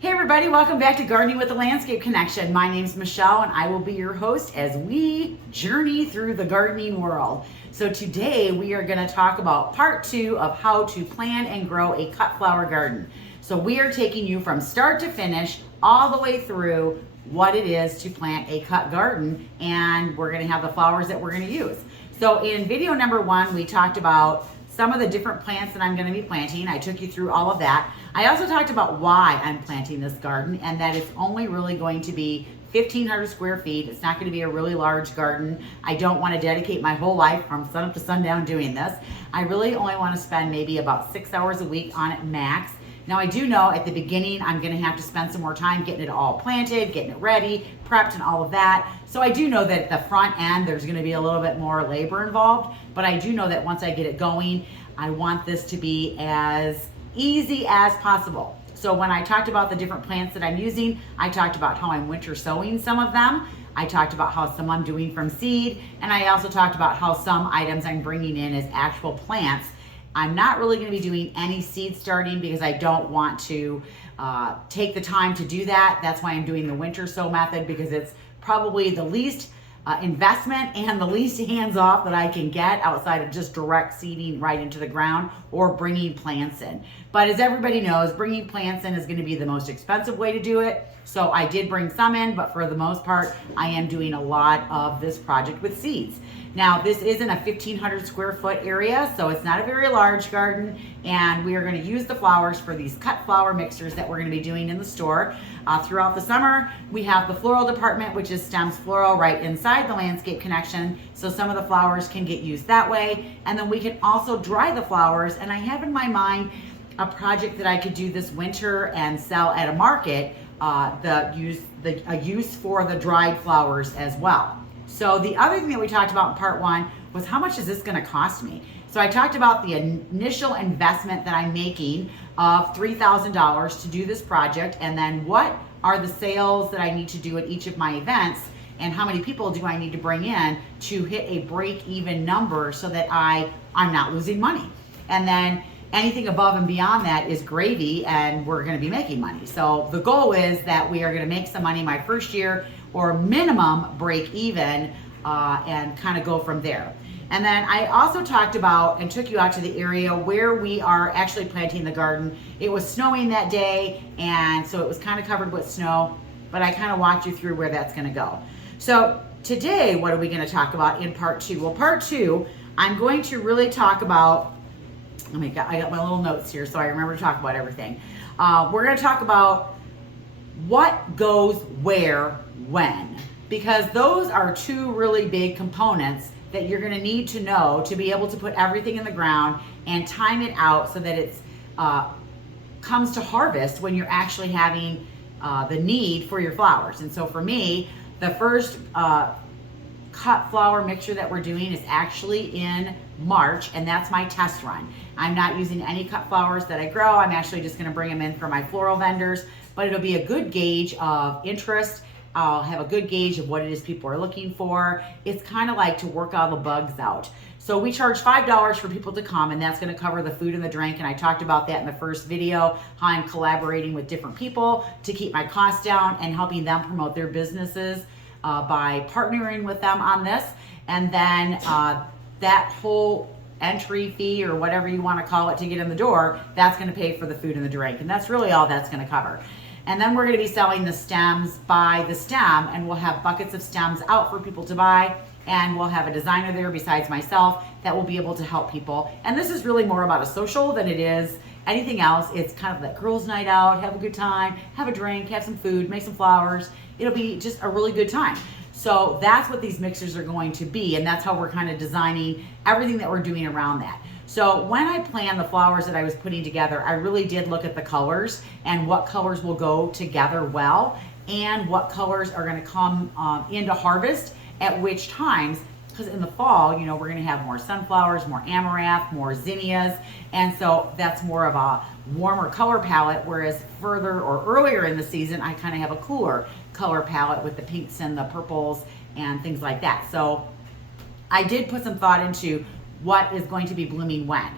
Hey everybody, welcome back to Gardening with the Landscape Connection. My name's Michelle and I will be your host as we journey through the gardening world. So today we are going to talk about part 2 of how to plan and grow a cut flower garden. So we are taking you from start to finish all the way through what it is to plant a cut garden, and we're going to have the flowers that we're going to use. So in video number 1 we talked about some of the different plants that I'm going to be planting. I took you through all of that. I also talked about why I'm planting this garden, and that it's only really going to be 1,500 square feet. It's not going to be a really large garden. I don't want to dedicate my whole life from sun up to sundown doing this. I really only want to spend maybe about 6 hours a week on it max. Now I do know at the beginning I'm going to have to spend some more time getting it all planted, getting it ready, prepped and all of that. So I do know that at the front end there's going to be a little bit more labor involved, but I do know that once I get it going, I want this to be as easy as possible. So when I talked about the different plants that I'm using, I talked about how I'm winter sowing some of them. I talked about how some I'm doing from seed, and I also talked about how some items I'm bringing in as actual plants. I'm not really going to be doing any seed starting because I don't want to take the time to do that. That's why I'm doing the winter sow method, because it's probably the least investment and the least hands-off that I can get outside of just direct seeding right into the ground or bringing plants in. But as everybody knows, bringing plants in is going to be the most expensive way to do it. So I did bring some in, but for the most part, I am doing a lot of this project with seeds. Now, this isn't a 1,500 square foot area, so it's not a very large garden, and we are going to use the flowers for these cut flower mixers that we're going to be doing in the store. Throughout the summer, we have the floral department, which is Stems Floral, right inside the Landscape Connection, so some of the flowers can get used that way, and then we can also dry the flowers, and I have in my mind a project that I could do this winter and sell at a market, a use for the dried flowers as well. So the other thing that we talked about in part 1 was how much is this going to cost me? So I talked about the initial investment that I'm making of $3,000 to do this project, and then what are the sales that I need to do at each of my events, and how many people do I need to bring in to hit a break-even number so that I'm not losing money. And then anything above and beyond that is gravy, and we're going to be making money. So the goal is that we are going to make some money my first year, or minimum break even, and kind of go from there. And then I also talked about and took you out to the area where we are actually planting the garden. It was snowing that day, and so it was kind of covered with snow, but I kind of walked you through where that's going to go. So today, what are we going to talk about in part 2? Well, part 2, I'm going to really talk about, I got my little notes here so I remember to talk about everything. We're going to talk about what goes where, when, because those are 2 really big components that you're going to need to know to be able to put everything in the ground and time it out so that it's comes to harvest when you're actually having the need for your flowers. And so for me, the first cut flower mixture that we're doing is actually in March, and that's my test run. I'm not using any cut flowers that I grow. I'm actually just going to bring them in for my floral vendors, but it'll be a good gauge of interest. I'll have a good gauge of what it is people are looking for. It's kind of like to work all the bugs out. So we charge $5 for people to come, and that's going to cover the food and the drink, and I talked about that in the first video, how I'm collaborating with different people to keep my costs down and helping them promote their businesses by partnering with them on this. And then that whole entry fee, or whatever you want to call it, to get in the door, that's going to pay for the food and the drink, and that's really all that's going to cover. And then we're going to be selling the stems by the stem, and we'll have buckets of stems out for people to buy, and we'll have a designer there besides myself that will be able to help people. And this is really more about a social than it is anything else. It's kind of that girls' night out, have a good time, have a drink, have some food, make some flowers. It'll be just a really good time. So that's what these mixers are going to be, and that's how we're kind of designing everything that we're doing around that. So when I planned the flowers that I was putting together, I really did look at the colors and what colors will go together well, and what colors are going to come into harvest at which times. Because in the fall, you know, we're going to have more sunflowers, more amaranth, more zinnias, and so that's more of a warmer color palette, whereas further or earlier in the season, I kind of have a cooler color palette with the pinks and the purples and things like that. So I did put some thought into what is going to be blooming when.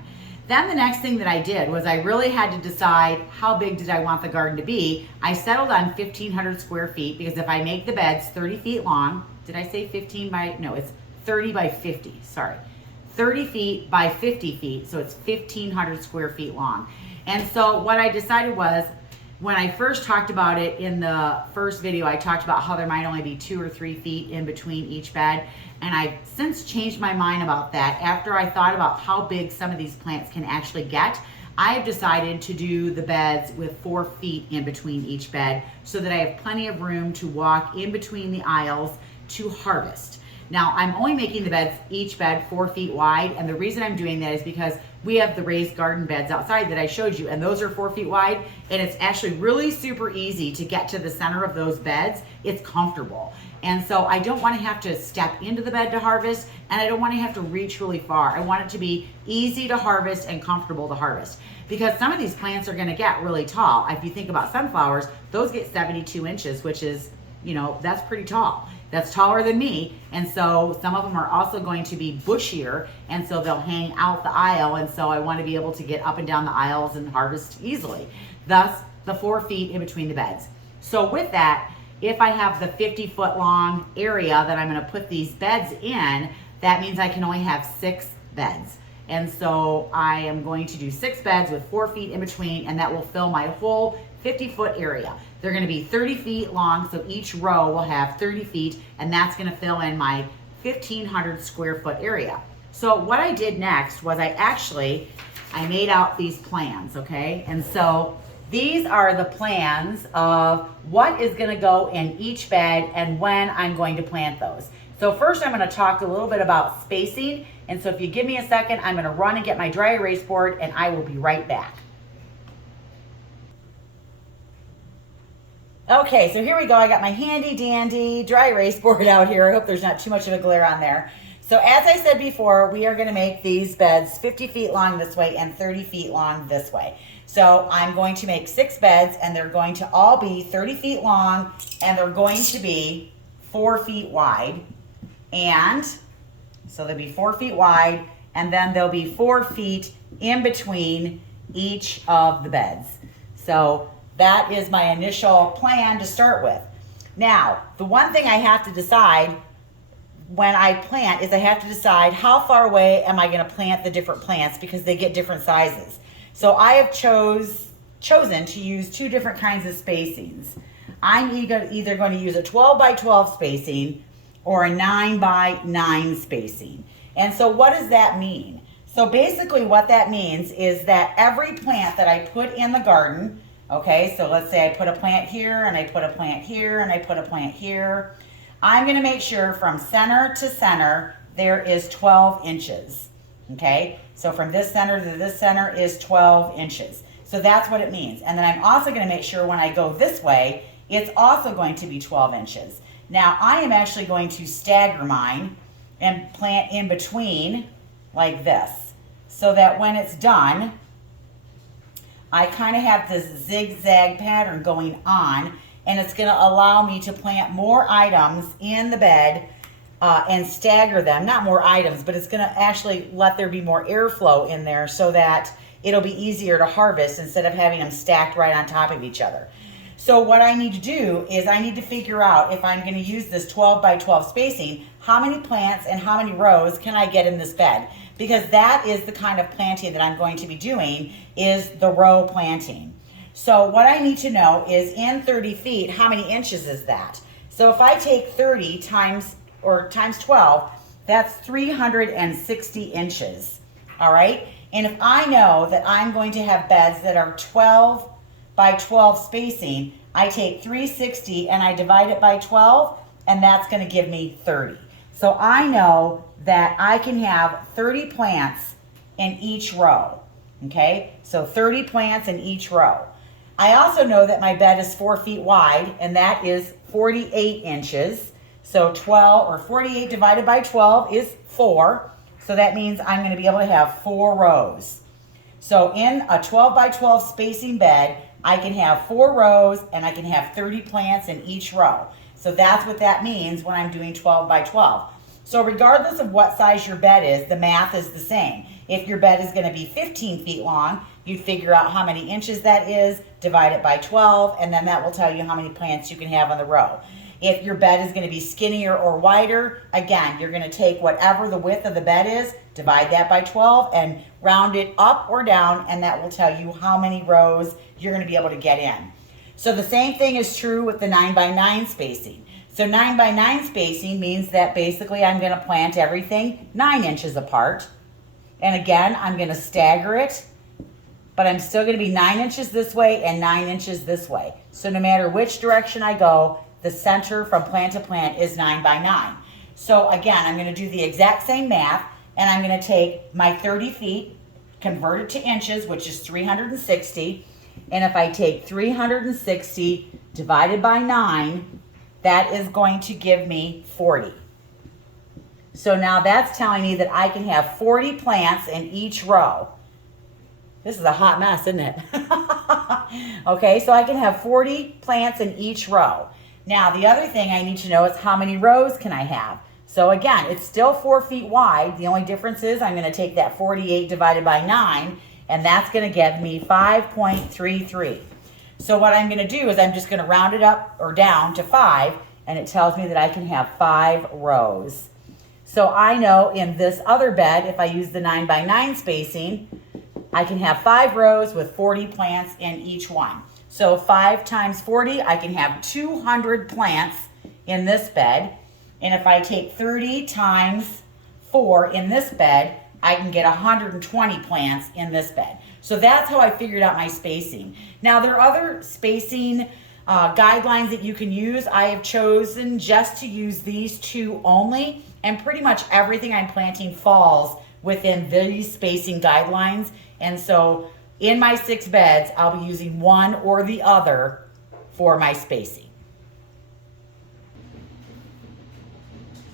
Then the next thing that I did was I really had to decide how big did I want the garden to be. I settled on 1,500 square feet because if I make the beds 30 feet long, did I say 15 by, no, it's 30 by 50, sorry. 30 feet by 50 feet, so it's 1,500 square feet long. And so what I decided was, when I first talked about it in the first video, I talked about how there might only be 2 or 3 feet in between each bed. And I've since changed my mind about that. After I thought about how big some of these plants can actually get, I have decided to do the beds with 4 feet in between each bed so that I have plenty of room to walk in between the aisles to harvest. Now, I'm only making the beds, each bed 4 feet wide, and the reason I'm doing that is because we have the raised garden beds outside that I showed you, and those are 4 feet wide, and it's actually really super easy to get to the center of those beds. It's comfortable. And so I don't want to have to step into the bed to harvest, and I don't want to have to reach really far. I want it to be easy to harvest and comfortable to harvest. Because some of these plants are going to get really tall. If you think about sunflowers, those get 72 inches, which is, you know, that's pretty tall. That's taller than me, and so some of them are also going to be bushier, and so they'll hang out the aisle, and so I want to be able to get up and down the aisles and harvest easily. Thus, the 4 feet in between the beds. So with that, if I have the 50-foot long area that I'm going to put these beds in, that means I can only have 6 beds. And so I am going to do 6 beds with 4 feet in between, and that will fill my whole 50-foot area. They're going to be 30 feet long, so each row will have 30 feet, and that's going to fill in my 1,500 square foot area. So what I did next was I made out these plans, okay? And so these are the plans of what is going to go in each bed and when I'm going to plant those. So first I'm going to talk a little bit about spacing, and so if you give me a second, I'm going to run and get my dry erase board, and I will be right back. Okay, so here we go. I got my handy dandy dry erase board out here. I hope there's not too much of a glare on there. So as I said before, we are going to make these beds 50 feet long this way and 30 feet long this way. So I'm going to make 6 beds, and they're going to all be 30 feet long, and they're going to be 4 feet wide. And so they'll be 4 feet wide, and then there'll be 4 feet in between each of the beds. So that is my initial plan to start with. Now, the one thing I have to decide when I plant is I have to decide how far away am I going to plant the different plants, because they get different sizes. So I have chosen to use 2 different kinds of spacings. I'm either going to use a 12 by 12 spacing or a 9 by 9 spacing. And so what does that mean? So basically what that means is that every plant that I put in the garden, okay, so let's say I put a plant here, and I put a plant here, and I put a plant here, I'm going to make sure from center to center there is 12 inches, okay? So from this center to this center is 12 inches. So that's what it means. And then I'm also going to make sure when I go this way, it's also going to be 12 inches. Now I am actually going to stagger mine and plant in between like this, so that when it's done, I kind of have this zigzag pattern going on, and it's going to allow me to plant more items in the bed and stagger them. Not more items, but it's going to actually let there be more airflow in there so that it'll be easier to harvest instead of having them stacked right on top of each other. So what I need to do is I need to figure out, if I'm going to use this 12 by 12 spacing, how many plants and how many rows can I get in this bed? Because that is the kind of planting that I'm going to be doing, is the row planting. So what I need to know is, in 30 feet, how many inches is that? So if I take 30 times 12, that's 360 inches, all right? And if I know that I'm going to have beds that are 12 by 12 spacing, I take 360 and I divide it by 12, and that's going to give me 30. So I know that I can have 30 plants in each row, okay? So 30 plants in each row. I also know that my bed is 4 feet wide, and that is 48 inches. So 48 divided by 12 is 4. So that means I'm going to be able to have 4 rows. So in a 12 by 12 spacing bed, I can have 4 rows, and I can have 30 plants in each row. So that's what that means when I'm doing 12 by 12. So regardless of what size your bed is, the math is the same. If your bed is going to be 15 feet long, you'd figure out how many inches that is, divide it by 12, and then that will tell you how many plants you can have on the row. If your bed is going to be skinnier or wider, again, you're going to take whatever the width of the bed is, divide that by 12, and round it up or down, and that will tell you how many rows you're going to be able to get in. So the same thing is true with the 9x9 spacing. So 9x9 spacing means that basically I'm going to plant everything 9 inches apart. And again, I'm going to stagger it, but I'm still going to be 9 inches this way and 9 inches this way. So no matter which direction I go, the center from plant to plant is 9x9. So again, I'm going to do the exact same math, and I'm going to take my 30 feet, convert it to inches, which is 360. And if I take 360 divided by 9, that is going to give me 40. So now that's telling me that I can have 40 plants in each row. This is a hot mess, isn't it? Okay, so I can have 40 plants in each row. Now, the other thing I need to know is how many rows can I have? So again, it's still 4 feet wide. The only difference is I'm going to take that 48 divided by 9, and that's going to give me 5.33. So what I'm going to do is I'm just going to round it up or down to 5, and it tells me that I can have 5 rows. So I know in this other bed, if I use the 9x9 spacing, I can have 5 rows with 40 plants in each one. So 5 times 40, I can have 200 plants in this bed. And if I take 30 times 4 in this bed, I can get 120 plants in this bed. So that's how I figured out my spacing. Now, there are other spacing guidelines that you can use. I have chosen just to use these 2 only, and pretty much everything I'm planting falls within these spacing guidelines. And so in my 6 beds, I'll be using one or the other for my spacing.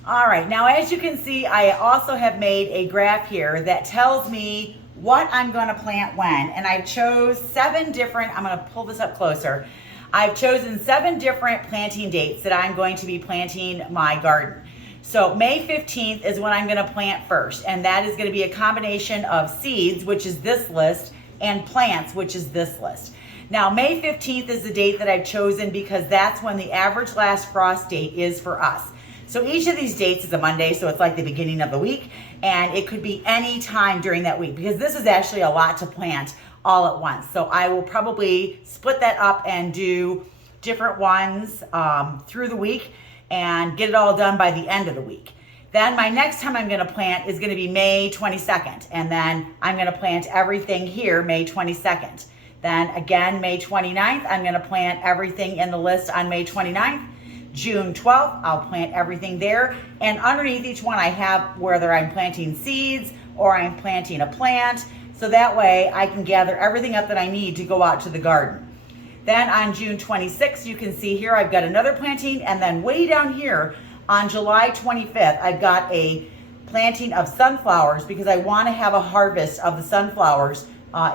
All right, now as you can see, I also have made a graph here that tells me what I'm going to plant when. And I chose 7 different, I'm going to pull this up closer. I've chosen 7 different planting dates that I'm going to be planting my garden. So May 15th is when I'm going to plant first, and that is going to be a combination of seeds, which is this list, and plants, which is this list. Now, May 15th is the date that I've chosen because that's when the average last frost date is for us. So each of these dates is a Monday, so it's like the beginning of the week, and it could be any time during that week because this is actually a lot to plant all at once. So I will probably split that up and do different ones through the week and get it all done by the end of the week. Then my next time I'm going to plant is going to be May 22nd, and then I'm going to plant everything here May 22nd. Then again, May 29th, I'm going to plant everything in the list on May 29th. June 12th, I'll plant everything there. And underneath each one, I have whether I'm planting seeds or I'm planting a plant. So that way I can gather everything up that I need to go out to the garden. Then on June 26th, you can see here, I've got another planting. And then way down here on July 25th, I've got a planting of sunflowers because I want to have a harvest of the sunflowers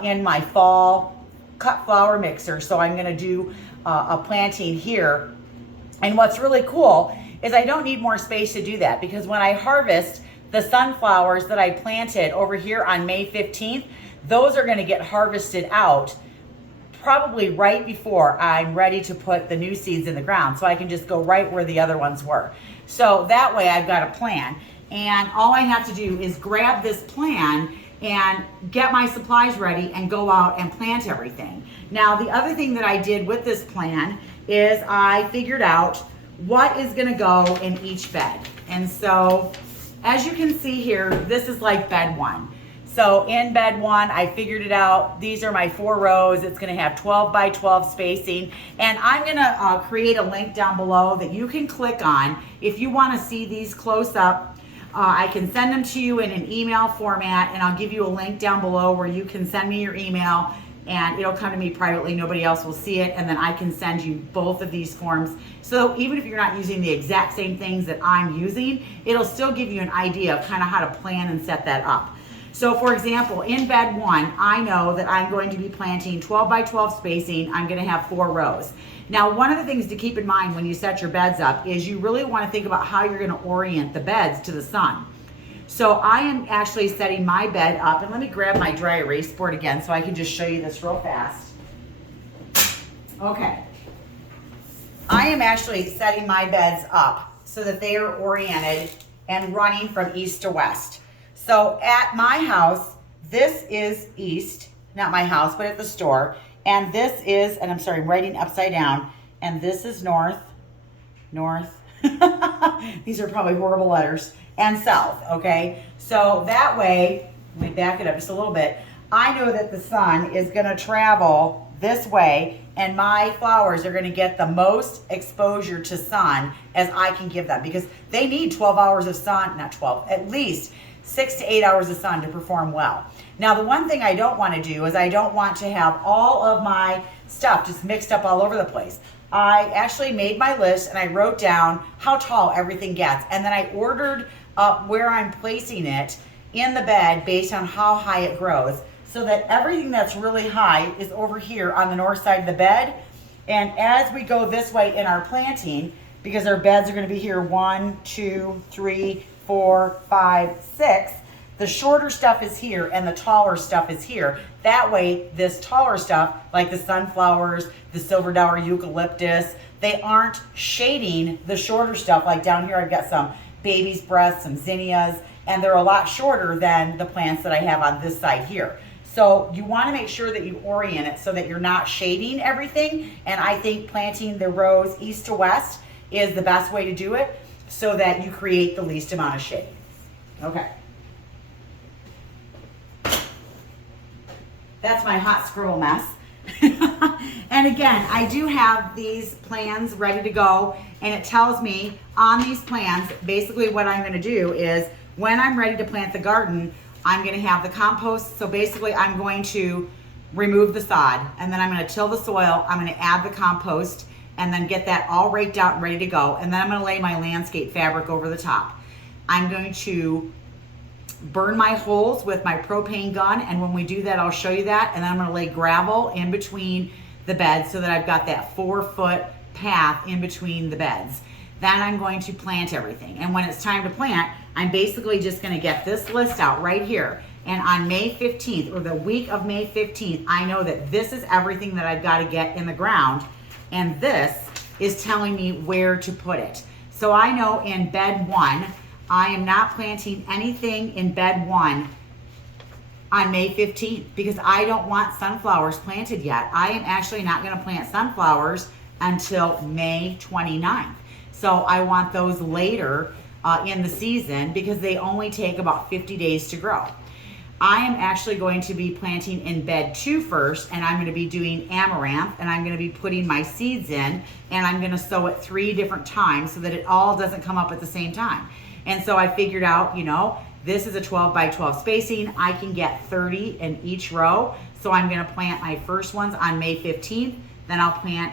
in my fall cut flower mixer. So I'm going to do a planting here. And what's really cool is I don't need more space to do that because when I harvest the sunflowers that I planted over here on May 15th, those are going to get harvested out probably right before I'm ready to put the new seeds in the ground. So I can just go right where the other ones were. So that way I've got a plan. And all I have to do is grab this plan and get my supplies ready and go out and plant everything. Now, the other thing that I did with this plan is I figured out what is gonna go in each bed. And so, as you can see here, this is like bed 1. So in bed 1, I figured it out. These are my 4 rows. It's gonna have 12 by 12 spacing. And I'm gonna create a link down below that you can click on if you wanna see these close up. I can send them to you in an email format, and I'll give you a link down below where you can send me your email and it'll come to me privately. Nobody else will see it, and then I can send you both of these forms. So even if you're not using the exact same things that I'm using, it'll still give you an idea of kind of how to plan and set that up. So for example, in bed 1, I know that I'm going to be planting 12 by 12 spacing. I'm going to have 4 rows. Now, one of the things to keep in mind when you set your beds up is you really want to think about how you're going to orient the beds to the sun. So I am actually setting my bed up, and let me grab my dry erase board again so I can just show you this real fast. Okay. I am actually setting my beds up so that they are oriented and running from east to west. So at my house, this is east, not my house, but at the store. And this is, and I'm sorry, I'm writing upside down. And this is north. These are probably horrible letters. And south, okay? So that way, let me back it up just a little bit. I know that the sun is gonna travel this way, and my flowers are gonna get the most exposure to sun as I can give them, because they need 12 hours of sun, not 12, at least 6 to 8 hours of sun to perform well. Now, the one thing I don't wanna do is I don't want to have all of my stuff just mixed up all over the place. I actually made my list and I wrote down how tall everything gets, and then I ordered up where I'm placing it in the bed based on how high it grows, so that everything that's really high is over here on the north side of the bed. And as we go this way in our planting, because our beds are going to be here 1, 2, 3, 4, 5, 6, the shorter stuff is here and the taller stuff is here. That way, this taller stuff, like the sunflowers, the silver dower eucalyptus, they aren't shading the shorter stuff. Like down here, I've got some baby's breath, some zinnias, and they're a lot shorter than the plants that I have on this side here. So you want to make sure that you orient it so that you're not shading everything. And I think planting the rows east to west is the best way to do it so that you create the least amount of shade. Okay. That's my hot scribble mess. And again, I do have these plans ready to go, and it tells me on these plans, basically what I'm going to do is when I'm ready to plant the garden, I'm going to have the compost. So basically I'm going to remove the sod, and then I'm going to till the soil. I'm going to add the compost and then get that all raked out and ready to go. And then I'm going to lay my landscape fabric over the top. I'm going to burn my holes with my propane gun, and when we do that, I'll show you that. And then I'm going to lay gravel in between the beds so that I've got that 4-foot path in between the beds. Then I'm going to plant everything. And when it's time to plant, I'm basically just going to get this list out right here. And on May 15th, or the week of May 15th, I know that this is everything that I've got to get in the ground, and this is telling me where to put it. So I know in bed 1, I am not planting anything in bed 1 on May 15th because I don't want sunflowers planted yet. I am actually not going to plant sunflowers until May 29th. So I want those later in the season because they only take about 50 days to grow. I am actually going to be planting in bed 2 first, and I'm going to be doing amaranth, and I'm going to be putting my seeds in, and I'm going to sow it 3 different times so that it all doesn't come up at the same time. And so I figured out, you know, this is a 12 by 12 spacing. I can get 30 in each row. So I'm going to plant my first ones on May 15th. Then I'll plant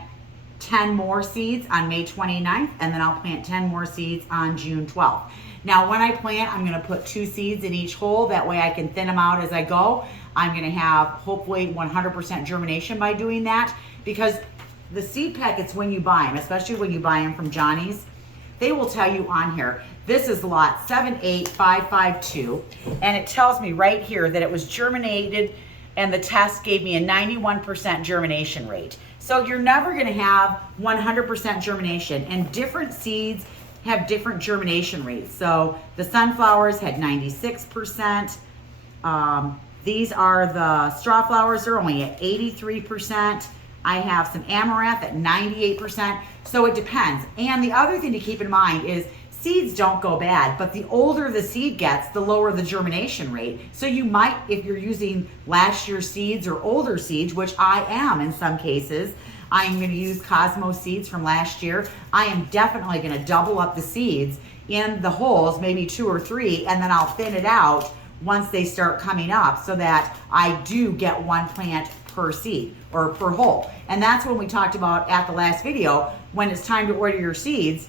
10 more seeds on May 29th. And then I'll plant 10 more seeds on June 12th. Now, when I plant, I'm going to put 2 seeds in each hole. That way I can thin them out as I go. I'm going to have hopefully 100% germination by doing that, because the seed packets, when you buy them, especially when you buy them from Johnny's, they will tell you on here, this is lot 78552, and it tells me right here that it was germinated, and the test gave me a 91% germination rate. So you're never going to have 100% germination, and different seeds have different germination rates. So the sunflowers had 96%. These are the straw flowers, they're only at 83%. I have some amaranth at 98%. So it depends. And the other thing to keep in mind is seeds don't go bad, but the older the seed gets, the lower the germination rate. So you might, if you're using last year's seeds or older seeds, which I am in some cases, I am going to use Cosmos seeds from last year. I am definitely going to double up the seeds in the holes, maybe 2 or 3, and then I'll thin it out once they start coming up so that I do get 1 plant per seed or per hole. And that's when we talked about at the last video, when it's time to order your seeds,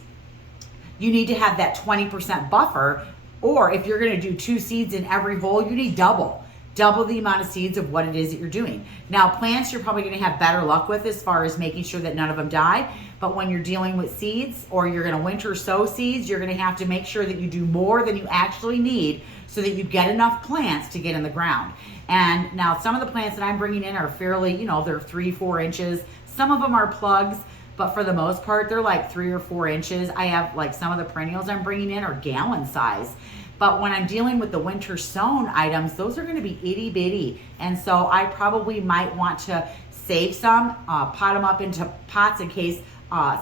you need to have that 20% buffer, or if you're going to do 2 seeds in every hole, you need double double the amount of seeds of what it is that you're doing. Now, plants you're probably going to have better luck with as far as making sure that none of them die. But when you're dealing with seeds, or you're going to winter sow seeds, you're going to have to make sure that you do more than you actually need so that you get enough plants to get in the ground. And now some of the plants that I'm bringing in are fairly, they're 3-4 inches. Some of them are plugs, but for the most part, they're like 3 or 4 inches. I have like some of the perennials I'm bringing in are gallon size. But when I'm dealing with the winter sown items, those are going to be itty bitty. And so I probably might want to save some, pot them up into pots in case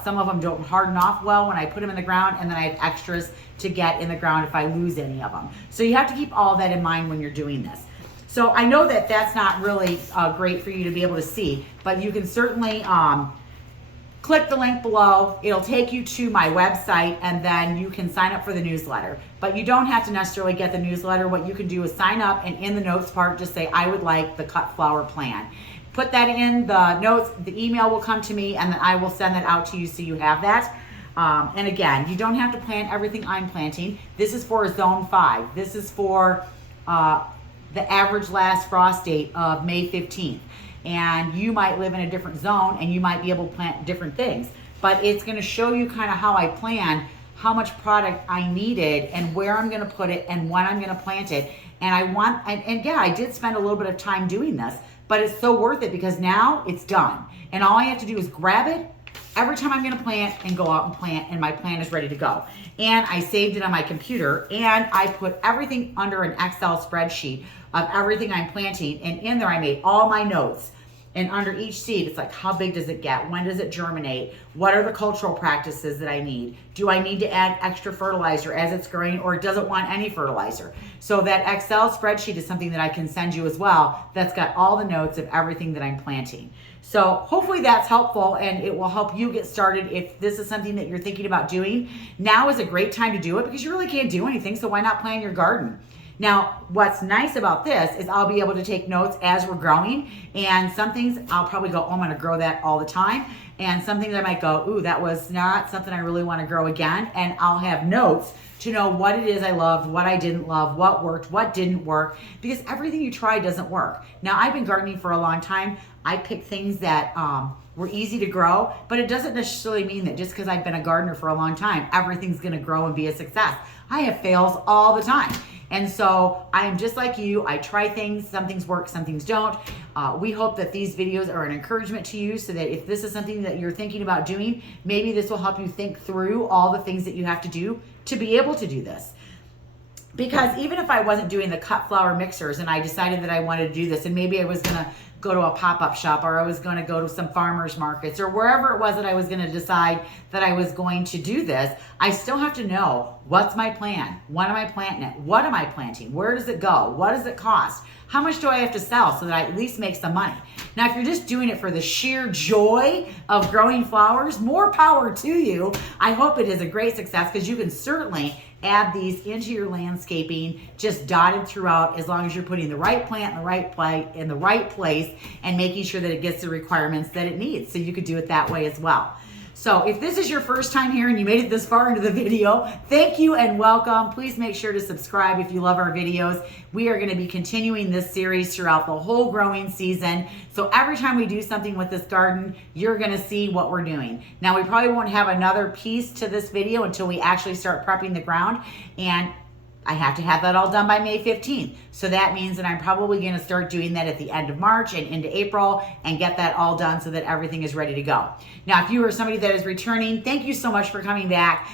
some of them don't harden off well when I put them in the ground, and then I have extras to get in the ground if I lose any of them. So you have to keep all that in mind when you're doing this. So I know that that's not really great for you to be able to see, but you can certainly click the link below. It'll take you to my website, and then you can sign up for the newsletter. But you don't have to necessarily get the newsletter. What you can do is sign up, and in the notes part, just say, I would like the cut flower plan. Put that in the notes, the email will come to me, and then I will send that out to you so you have that. And again, you don't have to plant everything I'm planting. This is for zone 5. This is for the average last frost date of May 15th. And you might live in a different zone, and you might be able to plant different things. But it's going to show you kind of how I plan, how much product I needed, and where I'm going to put it, and when I'm going to plant it. And I did spend a little bit of time doing this, but it's so worth it because now it's done. And all I have to do is grab it every time I'm going to plant and go out and plant, and my plant is ready to go. And I saved it on my computer, and I put everything under an Excel spreadsheet of everything I'm planting. And in there, I made all my notes. And under each seed, it's like, how big does it get? When does it germinate? What are the cultural practices that I need? Do I need to add extra fertilizer as it's growing, or does it want any fertilizer? So that Excel spreadsheet is something that I can send you as well. That's got all the notes of everything that I'm planting. So hopefully that's helpful, and it will help you get started if this is something that you're thinking about doing. Now is a great time to do it because you really can't do anything, so why not plant your garden? Now, what's nice about this is I'll be able to take notes as we're growing, and some things I'll probably go, oh, I'm going to grow that all the time. And some things I might go, ooh, that was not something I really want to grow again. And I'll have notes to know what it is I loved, what I didn't love, what worked, what didn't work, because everything you try doesn't work. Now, I've been gardening for a long time. I pick things that were easy to grow, but it doesn't necessarily mean that just because I've been a gardener for a long time, everything's going to grow and be a success. I have fails all the time. And so I am just like you. I try things. Some things work, some things don't. We hope that these videos are an encouragement to you so that if this is something that you're thinking about doing, maybe this will help you think through all the things that you have to do to be able to do this. Because even if I wasn't doing the cut flower mixers and I decided that I wanted to do this, and maybe I was going to go to a pop-up shop, or I was going to go to some farmers markets, or wherever it was that I was going to decide that I was going to do this, I still have to know, what's my plan? When am I planting it? What am I planting? Where does it go? What does it cost? How much do I have to sell so that I at least make some money? Now, if you're just doing it for the sheer joy of growing flowers, more power to you. I hope it is a great success, because you can certainly add these into your landscaping, just dotted throughout, as long as you're putting the right plant in the right place and making sure that it gets the requirements that it needs. So you could do it that way as well. So if this is your first time here and you made it this far into the video, thank you and welcome. Please make sure to subscribe if you love our videos. We are going to be continuing this series throughout the whole growing season. So every time we do something with this garden, you're going to see what we're doing. Now, we probably won't have another piece to this video until we actually start prepping the ground, and I have to have that all done by May 15th. So that means that I'm probably going to start doing that at the end of March and into April, and get that all done so that everything is ready to go. Now, if you are somebody that is returning, thank you so much for coming back.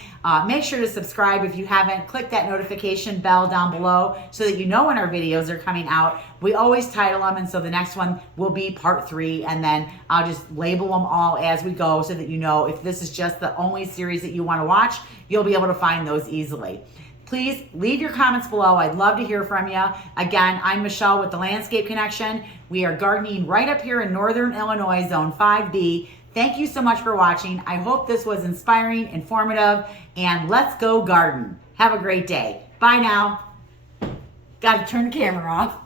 Make sure to subscribe if you haven't. Click that notification bell down below so that you know when our videos are coming out. We always title them, and so the next one will be part 3, and then I'll just label them all as we go so that you know if this is just the only series that you want to watch, you'll be able to find those easily. Please leave your comments below. I'd love to hear from you. Again, I'm Michelle with The Landscape Connection. We are gardening right up here in Northern Illinois, Zone 5B. Thank you so much for watching. I hope this was inspiring, informative, and let's go garden. Have a great day. Bye now. Got to turn the camera off.